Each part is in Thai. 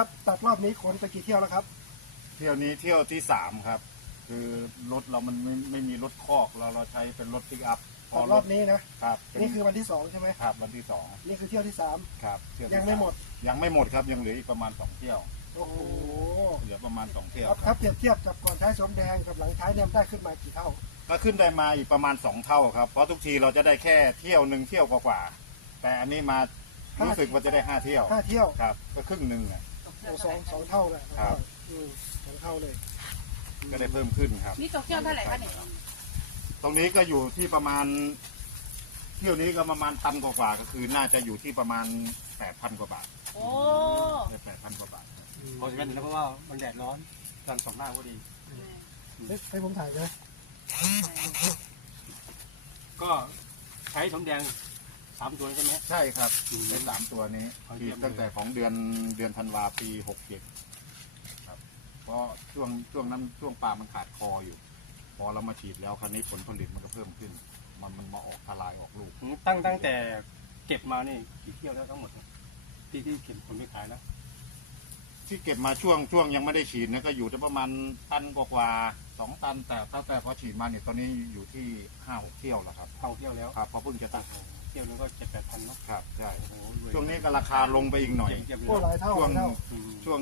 ครับตัดรอบนี้ขนไปกี่เที่ยวแล้วครับ เที่ยวนี้เที่ยวที่สามครับ คือรถเรามันไม่ไม่มีรถคอกเราเราใช้เป็นรถติ๊กอัพพอรอบนี้นะครับนี่คือวันที่สองใช่ไหมครับ วันที่สองนี่คือเที่ยวที่สามครับเที่ยวยังไม่หมด ยังไม่หมดครับยังเหลืออีกประมาณสองเที่ยวโอ้โหเหลือประมาณสองเที่ยวครับครับเทียบเทียบกับก่อนใช้สมแดงกับหลังใช้เนี่ยได้ขึ้นมากี่เท่าก็ขึ้นได้มาอีกประมาณสองเท่าครับเพราะทุกทีเราจะได้แค่เที่ยวหนึ่งเที่ยวกว่าแต่อันนี้มารู้สึกว่าจะได้ห้าเที่ยวห้าเที่ยวครับก็ครึ่งหนึ่งอ่ะสองสองเท่าเลยครับสองเท่าเลย ก็ได้เพิ่มขึ้นครับนี่ตกเที่ยวเท่าไหร่คะเนี่ยตรงนี้ก็อยู่ที่ประมาณเที่ยวนี้ก็ประมาณตันกว่าก็คือน่าจะอยู่ที่ประมาณแปดพันกว่าบาท โอ้แปดพันกว่าบาทพอฉะนั้นเห็นเพราะว่ามันแดดร้อนกันสองหน้าพอดีให้ผมถ่ายเลยก็ใช้สมแดงสามตัวใช่ไหมใช่ครับเป็นสามตัวนี้ฉีดตั้งแต่ของเดือนเดือนธันวาปีหกเจ็ดครับ เพราะช่วงช่วงนั้นช่วงปลามันขาดคออยู่ พอเรามาฉีดแล้วครั้นี้ผลผลิตมันก็เพิ่มขึ้น มันมันมาออกทลายออกลูกตั้งตั้งแต่เก็บมานี่กี่เที่ยวแล้วทั้งหมดที่ที่เก็บผลไม่ขายนะที่เก็บมาช่วงช่วงยังไม่ได้ฉีดนะก็อยู่ที่ประมาณตันกว่าสองตัน แต่ตั้งแต่พอฉีดมาเนี่ยตอนนี้อยู่ที่ห้าหกเที่ยวแล้วครับเท่าเที่ยวแล้วครับพอเพิ่งจะตัดเที่ยวนึงก็เจ็ดแปดพันเนาะครับใช่ช่วงนี้ก็ราคาลงไปอีกหน่อยช่วง ช่วง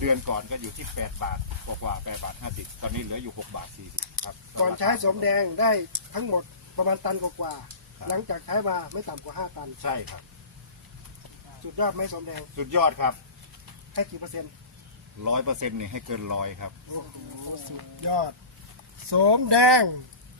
เดือนก่อนก็อยู่ที่แปดบาทกว่าแปดบาทห้าสิบตอนนี้เหลืออยู่หกบาทสี่สิบครับก่อนใช้สมแดงได้ทั้งหมดประมาณตันกว่าหลังจากใช้มาไม่ต่ำกว่าห้าตันใช่ครับสุดยอดไม่สมแดงสุดยอดครับให้กี่เปอร์เซ็นต์ร้อยเปอร์เซ็นต์นี่ให้เกินร้อยครับโอ้โหสุดยอดสมแดง